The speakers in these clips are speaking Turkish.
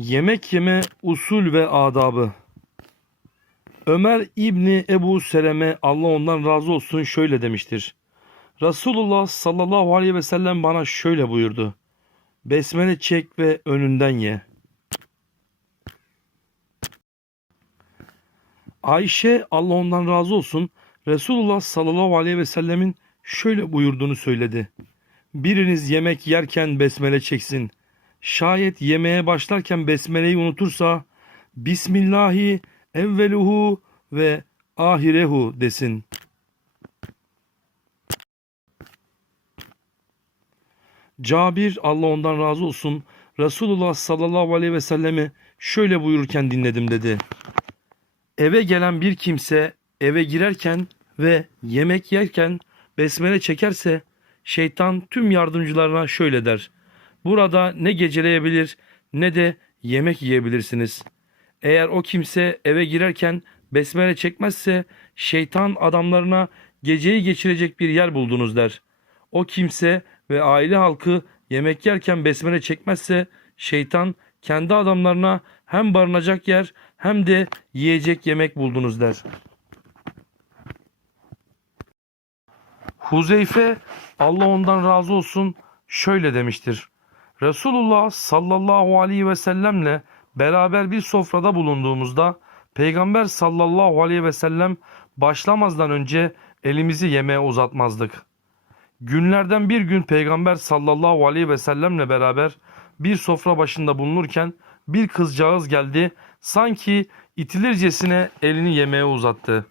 Yemek yeme usul ve adabı. Ömer İbni Ebu Seleme Allah ondan razı olsun şöyle demiştir. Resulullah sallallahu aleyhi ve sellem bana şöyle buyurdu. Besmele çek ve önünden ye. Ayşe Allah ondan razı olsun Resulullah sallallahu aleyhi ve sellemin şöyle buyurduğunu söyledi. Biriniz yemek yerken besmele çeksin. Şayet yemeğe başlarken besmeleyi unutursa Bismillahi evveluhu ve ahirehu desin. Cabir Allah ondan razı olsun Resulullah sallallahu aleyhi ve sellemi şöyle buyururken dinledim dedi. Eve gelen bir kimse eve girerken ve yemek yerken besmele çekerse şeytan tüm yardımcılarına şöyle der. Burada ne geceleyebilir ne de yemek yiyebilirsiniz. Eğer o kimse eve girerken besmele çekmezse şeytan adamlarına geceyi geçirecek bir yer buldunuz der. O kimse ve aile halkı yemek yerken besmele çekmezse şeytan kendi adamlarına hem barınacak yer hem de yiyecek yemek buldunuz der. Huzeyfe Allah ondan razı olsun şöyle demiştir. Resulullah sallallahu aleyhi ve sellemle beraber bir sofrada bulunduğumuzda Peygamber sallallahu aleyhi ve sellem başlamazdan önce elimizi yemeğe uzatmazdık. Günlerden bir gün Peygamber sallallahu aleyhi ve sellemle beraber bir sofra başında bulunurken bir kızcağız geldi sanki itilircesine elini yemeğe uzattı.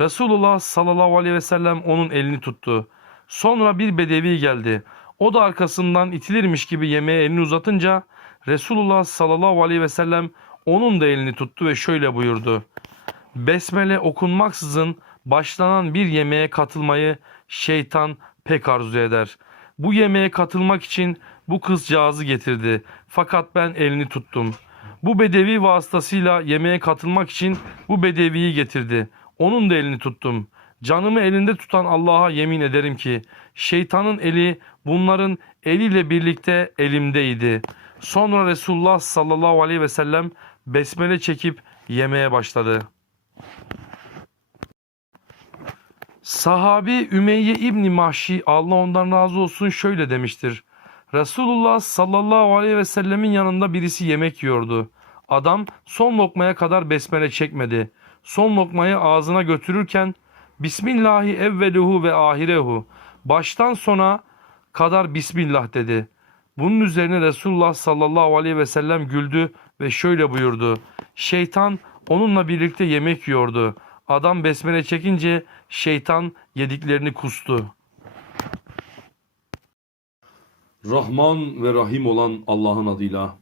Resulullah sallallahu aleyhi ve sellem onun elini tuttu. Sonra bir bedevi geldi. O da arkasından itilirmiş gibi yemeğe elini uzatınca Resulullah sallallahu aleyhi ve sellem onun da elini tuttu ve şöyle buyurdu. Besmele okunmaksızın başlanan bir yemeğe katılmayı şeytan pek arzu eder. Bu yemeğe katılmak için bu kızcağızı getirdi. Fakat ben elini tuttum. Bu bedevi vasıtasıyla yemeğe katılmak için bu bedeviyi getirdi. Onun da elini tuttum. Canımı elinde tutan Allah'a yemin ederim ki şeytanın eli bunların eliyle birlikte elimdeydi. Sonra Resulullah sallallahu aleyhi ve sellem besmele çekip yemeye başladı. Sahabi Ümeyye İbni Mahşi Allah ondan razı olsun şöyle demiştir. Resulullah sallallahu aleyhi ve sellemin yanında birisi yemek yiyordu. Adam son lokmaya kadar besmele çekmedi. Son lokmayı ağzına götürürken Bismillahi evveluhu ve ahirehu baştan sona kadar Bismillah dedi. Bunun üzerine Resulullah sallallahu aleyhi ve sellem güldü ve şöyle buyurdu. Şeytan onunla birlikte yemek yiyordu. Adam besmele çekince şeytan yediklerini kustu. Rahman ve Rahim olan Allah'ın adıyla.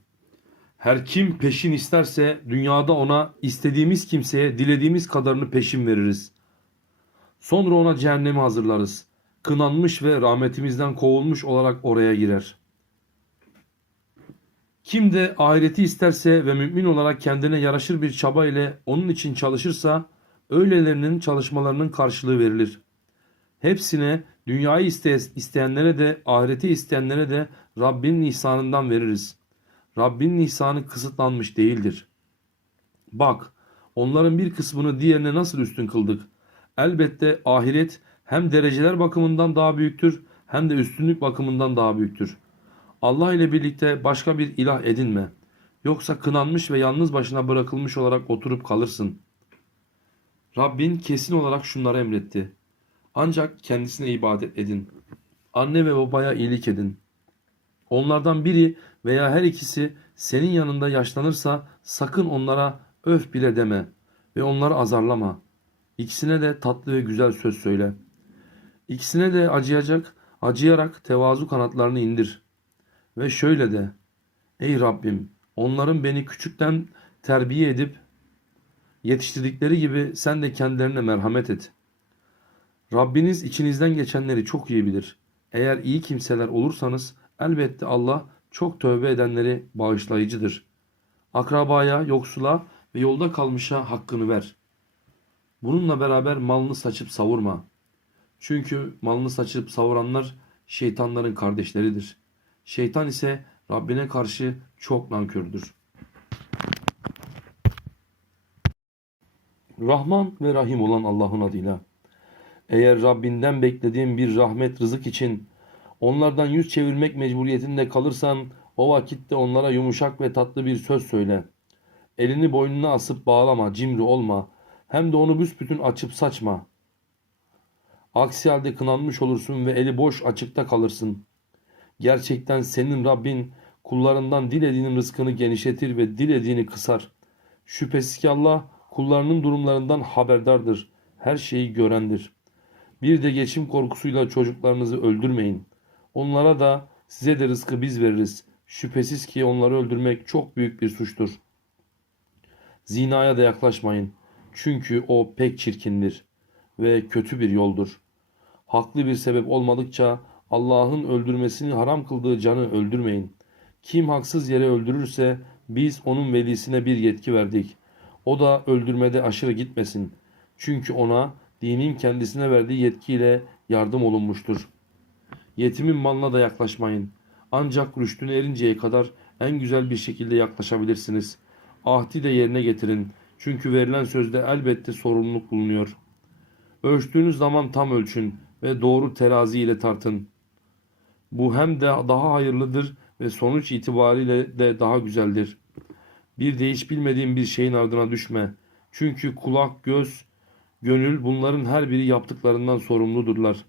Her kim peşin isterse dünyada ona istediğimiz kimseye dilediğimiz kadarını peşin veririz. Sonra ona cehennemi hazırlarız. Kınanmış ve rahmetimizden kovulmuş olarak oraya girer. Kim de ahireti isterse ve mümin olarak kendine yaraşır bir çaba ile onun için çalışırsa öylelerinin çalışmalarının karşılığı verilir. Hepsine dünyayı iste- isteyenlere de ahireti isteyenlere de Rabbinin ihsanından veririz. Rabbinin ihsanı kısıtlanmış değildir. Bak onların bir kısmını diğerine nasıl üstün kıldık. Elbette ahiret hem dereceler bakımından daha büyüktür hem de üstünlük bakımından daha büyüktür. Allah ile birlikte başka bir ilah edinme. Yoksa kınanmış ve yalnız başına bırakılmış olarak oturup kalırsın. Rabbin kesin olarak şunları emretti. Ancak kendisine ibadet edin. Anne ve babaya iyilik edin. Onlardan biri veya her ikisi senin yanında yaşlanırsa sakın onlara öf bile deme ve onları azarlama. İkisine de tatlı ve güzel söz söyle. İkisine de acıyacak, acıyarak tevazu kanatlarını indir. Ve şöyle de, Ey Rabbim, onların beni küçükten terbiye edip yetiştirdikleri gibi sen de kendilerine merhamet et. Rabbiniz içinizden geçenleri çok iyi bilir. Eğer iyi kimseler olursanız elbette Allah çok tövbe edenleri bağışlayıcıdır. Akrabaya, yoksula ve yolda kalmışa hakkını ver. Bununla beraber malını saçıp savurma. Çünkü malını saçıp savuranlar şeytanların kardeşleridir. Şeytan ise Rabbine karşı çok nankördür. Rahman ve Rahim olan Allah'ın adıyla. Eğer Rabbinden beklediğin bir rahmet rızık için onlardan yüz çevirmek mecburiyetinde kalırsan o vakitte onlara yumuşak ve tatlı bir söz söyle. Elini boynuna asıp bağlama, cimri olma. Hem de onu büsbütün açıp saçma. Aksi halde kınanmış olursun ve eli boş açıkta kalırsın. Gerçekten senin Rabbin kullarından dilediğinin rızkını genişletir ve dilediğini kısar. Şüphesiz ki Allah kullarının durumlarından haberdardır. Her şeyi görendir. Bir de geçim korkusuyla çocuklarınızı öldürmeyin. Onlara da size de rızkı biz veririz. Şüphesiz ki onları öldürmek çok büyük bir suçtur. Zinaya da yaklaşmayın. Çünkü o pek çirkindir ve kötü bir yoldur. Haklı bir sebep olmadıkça Allah'ın öldürmesini haram kıldığı canı öldürmeyin. Kim haksız yere öldürürse biz onun velisine bir yetki verdik. O da öldürmede aşırı gitmesin. Çünkü ona dinin kendisine verdiği yetkiyle yardım olunmuştur. Yetimin malına da yaklaşmayın. Ancak rüştüne erinceye kadar en güzel bir şekilde yaklaşabilirsiniz. Ahdi de yerine getirin. Çünkü verilen sözde elbette sorumluluk bulunuyor. Ölçtüğünüz zaman tam ölçün ve doğru terazi ile tartın. Bu hem de daha hayırlıdır ve sonuç itibariyle de daha güzeldir. Bir de hiç bilmediğin bir şeyin ardına düşme. Çünkü kulak, göz, gönül bunların her biri yaptıklarından sorumludurlar.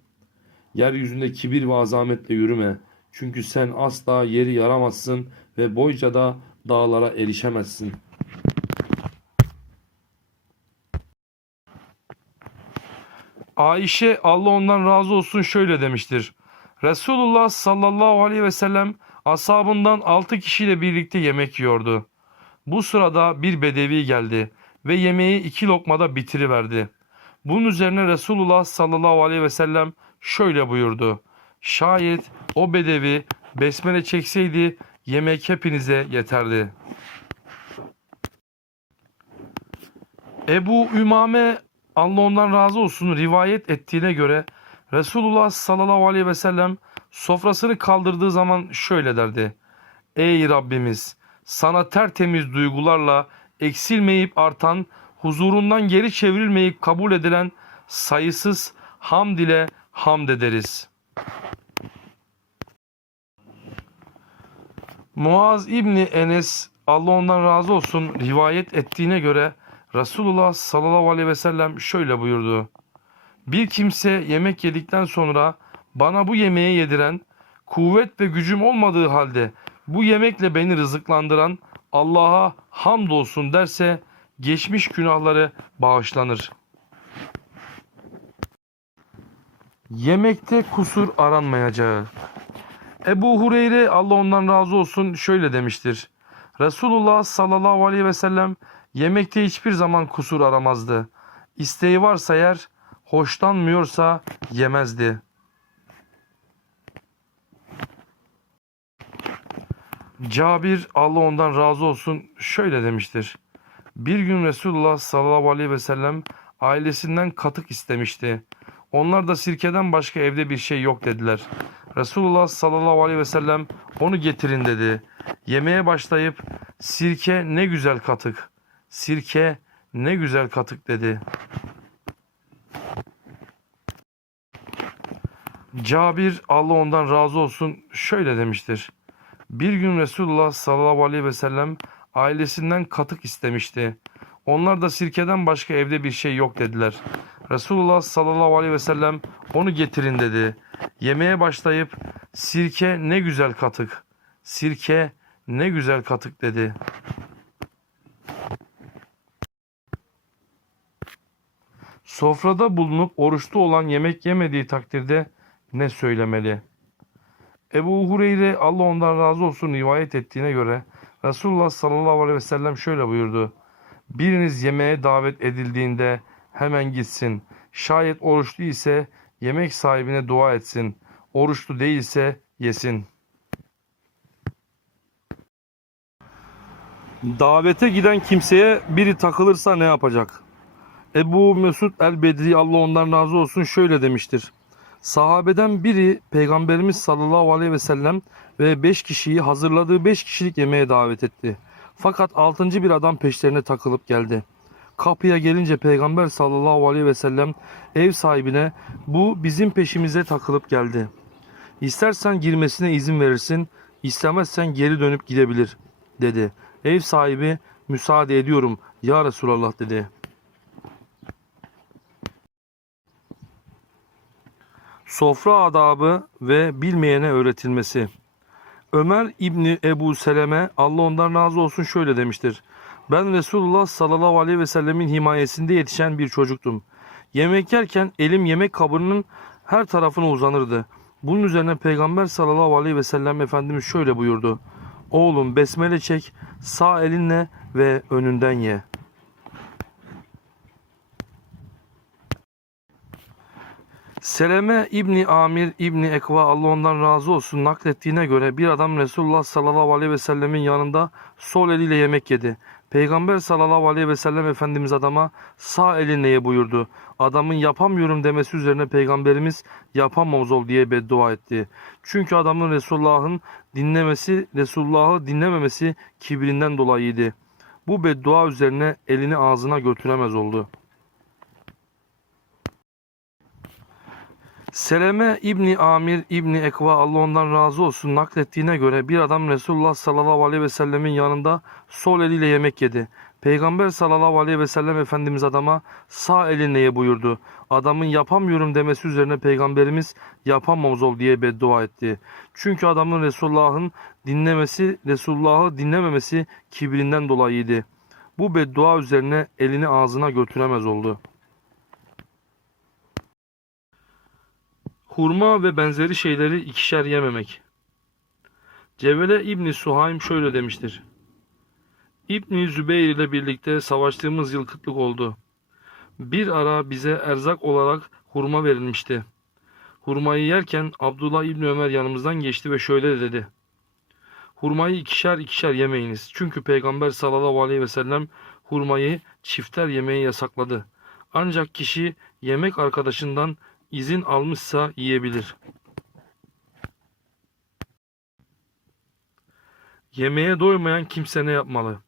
Yeryüzünde kibir ve azametle yürüme. Çünkü sen asla yeri yaramazsın ve boyca da dağlara erişemezsin. Ayşe Allah ondan razı olsun şöyle demiştir. Resulullah sallallahu aleyhi ve sellem ashabından altı kişiyle birlikte yemek yiyordu. Bu sırada bir bedevi geldi ve yemeği iki lokmada bitiriverdi. Bunun üzerine Resulullah sallallahu aleyhi ve sellem şöyle buyurdu. Şayet o bedevi besmele çekseydi yemek hepinize yeterdi. Ebu Ümame Allah ondan razı olsun rivayet ettiğine göre Resulullah sallallahu aleyhi ve sellem sofrasını kaldırdığı zaman şöyle derdi. Ey Rabbimiz sana tertemiz duygularla eksilmeyip artan, huzurundan geri çevrilmeyip kabul edilen sayısız hamd ile hamd ederiz. Muaz İbni Enes Allah ondan razı olsun rivayet ettiğine göre Resulullah sallallahu aleyhi ve sellem şöyle buyurdu. Bir kimse yemek yedikten sonra bana bu yemeği yediren, kuvvet ve gücüm olmadığı halde bu yemekle beni rızıklandıran Allah'a hamdolsun derse geçmiş günahları bağışlanır. Yemekte kusur aranmayacağı. Ebu Hureyre Allah ondan razı olsun şöyle demiştir. Resulullah sallallahu aleyhi ve sellem yemekte hiçbir zaman kusur aramazdı. İsteği varsa yer, hoşlanmıyorsa yemezdi. Cabir Allah ondan razı olsun şöyle demiştir. Bir gün Resulullah sallallahu aleyhi ve sellem ailesinden katık istemişti. Onlar da sirkeden başka evde bir şey yok dediler. Resulullah sallallahu aleyhi ve sellem onu getirin dedi. Yemeğe başlayıp sirke ne güzel katık, sirke ne güzel katık dedi. Cabir Allah ondan razı olsun şöyle demiştir. Bir gün Resulullah sallallahu aleyhi ve sellem ailesinden katık istemişti. Onlar da sirkeden başka evde bir şey yok dediler. Resulullah sallallahu aleyhi ve sellem onu getirin dedi. Yemeğe başlayıp sirke ne güzel katık, sirke ne güzel katık dedi. Sofrada bulunup oruçlu olan yemek yemediği takdirde ne söylemeli? Ebu Hureyre Allah ondan razı olsun rivayet ettiğine göre Resulullah sallallahu aleyhi ve sellem şöyle buyurdu. Biriniz yemeğe davet edildiğinde hemen gitsin. Şayet oruçlu ise yemek sahibine dua etsin. Oruçlu değilse yesin. Davete giden kimseye biri takılırsa ne yapacak? Ebu Mesud el-Bedri Allah ondan razı olsun şöyle demiştir. Sahabeden biri Peygamberimiz sallallahu aleyhi ve sellem ve beş kişiyi hazırladığı beş kişilik yemeğe davet etti. Fakat altıncı bir adam peşlerine takılıp geldi. Kapıya gelince Peygamber sallallahu aleyhi ve sellem ev sahibine bu bizim peşimize takılıp geldi. İstersen girmesine izin verirsin, istemezsen geri dönüp gidebilir dedi. Ev sahibi müsaade ediyorum ya Resulallah dedi. Sofra adabı ve bilmeyene öğretilmesi. Ömer İbni Ebu Seleme Allah ondan razı olsun şöyle demiştir. Ben Resulullah sallallahu aleyhi ve sellemin himayesinde yetişen bir çocuktum. Yemek yerken elim yemek kabının her tarafına uzanırdı. Bunun üzerine Peygamber sallallahu aleyhi ve sellem Efendimiz şöyle buyurdu. Oğlum besmele çek, sağ elinle ve önünden ye. Seleme İbni Amir İbni Ekva Allah ondan razı olsun naklettiğine göre bir adam Resulullah sallallahu aleyhi ve sellemin yanında sol eliyle yemek yedi. Peygamber sallallahu aleyhi ve sellem Efendimiz adama sağ elinle ye buyurdu. Adamın yapamıyorum demesi üzerine Peygamberimiz yapamamız ol diye beddua etti. Çünkü adamın Resulullah'ın dinlemesi, Resulullah'ı dinlememesi kibrinden dolayıydı. Bu beddua üzerine elini ağzına götüremez oldu. Seleme İbni Amir İbni Ekva Allah ondan razı olsun naklettiğine göre bir adam Resulullah sallallahu aleyhi ve sellemin yanında sol eliyle yemek yedi. Peygamber sallallahu aleyhi ve sellem Efendimiz adama sağ elinle ye buyurdu. Adamın yapamıyorum demesi üzerine Peygamberimiz yapamamız ol diye beddua etti. Çünkü adamın Resulullah'ın dinlemesi, Resulullah'ı dinlememesi kibrinden dolayıydı. Bu beddua üzerine elini ağzına götüremez oldu. Hurma ve benzeri şeyleri ikişer yememek. Cevele İbni Suhaym şöyle demiştir. İbni Zübeyir ile birlikte savaştığımız yıl kıtlık oldu. Bir ara bize erzak olarak hurma verilmişti. Hurmayı yerken Abdullah İbni Ömer yanımızdan geçti ve şöyle dedi. Hurmayı ikişer ikişer yemeyiniz. Çünkü Peygamber sallallahu aleyhi ve sellem hurmayı çifter yemeyi yasakladı. Ancak kişi yemek arkadaşından izin almışsa yiyebilir. Yemeğe doymayan kimse ne yapmalı?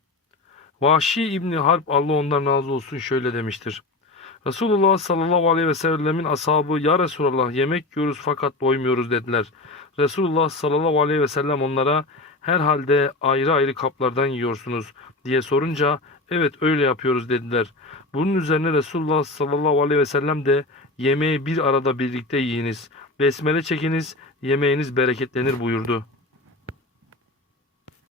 Vahşi İbni Harp Allah ondan razı olsun şöyle demiştir. Resulullah sallallahu aleyhi ve sellemin ashabı ya Resulallah yemek yiyoruz fakat doymuyoruz dediler. Resulullah sallallahu aleyhi ve sellem onlara herhalde ayrı ayrı kaplardan yiyorsunuz diye sorunca evet öyle yapıyoruz dediler. Bunun üzerine Resulullah sallallahu aleyhi ve sellem de yemeği bir arada birlikte yiyiniz. Besmele çekiniz yemeğiniz bereketlenir buyurdu.